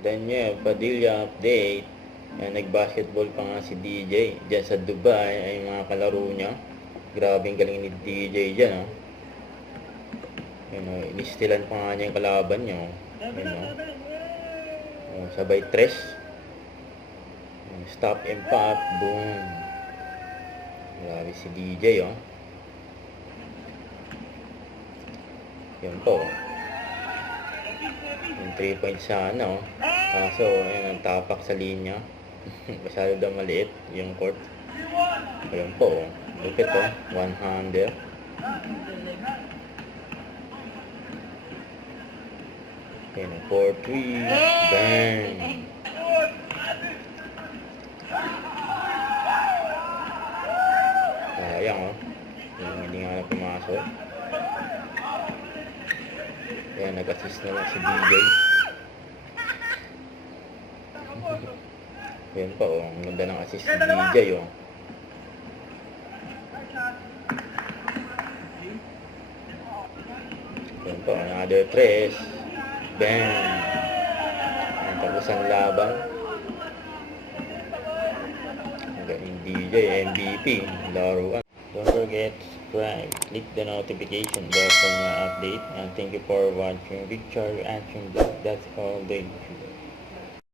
Daniel Padilla update. Nag-basketball pa nga si DJ dyan sa Dubai ay mga kalaro niya. Grabing galing ni DJ dyan, oh. Inistilan pa nga niya yung kalaban niya, oh. Sabay tres. Stop and pop, boom. Grabe si DJ, oh. Yan po, oh. Yung 3 points sana, oh. Kaso, ayan, ang tapak sa linya. Masyado daw maliit yung court. Ayan po, oh. Lupit, oh. One-hander. Ayan, 4-3. Bang! Sayang, oh. Yung hindi nga na pumasok. Ayan, nag-assist na lang si DJ. Ayan pa, oh. Ang ganda ng assist si DJ, oh. Ayan pa, another tres. Bang! Ayan, tapos ang laban. Ang galing DJ, MVP. Laruan. Don't forget to subscribe, click the notification bell for more update, and thank you for watching Victor Reaction Vlog. That's all. Thank you.